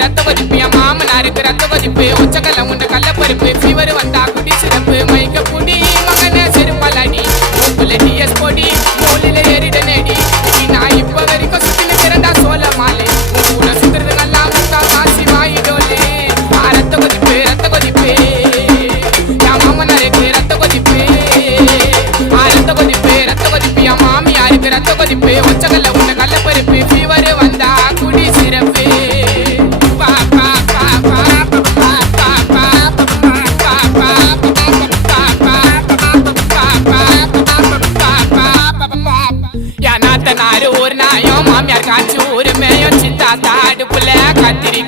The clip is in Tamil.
ரத்த கொதிப்பு என் மாமனாருக்கு ரத்த கொதிப்பு ஒச்சக்கல்ல உண்ட கல்ல பருப்பு ஃபீவர் வந்தா குடி சிறப்பு மைக்க புடி மகன செருப்பலாடி உப்புல டிஎஸ் பொடி தோலில ஏறிட நேடி நான் இப்ப வரைக்கும் சுத்தின திறந்தா சோழ மாலை கூட சுத்துறது நல்லா முத்தா காசி வாயிடோலே ரத்த கொதிப்பு என் மாமனாருக்கு ரத்த கொதிப்பு என் மாமியாருக்கு ரத்த கொதிப்பு ஒச்சக்கல்ல உண்ட கல்ல பருப்பு ஃபீவர் வந்தா குடி சிறப்பு ஒரு நாயம் மாமியார் காய்ச்சி ஒரு மேயம் சித்தா தாடு புள்ள கத்திரி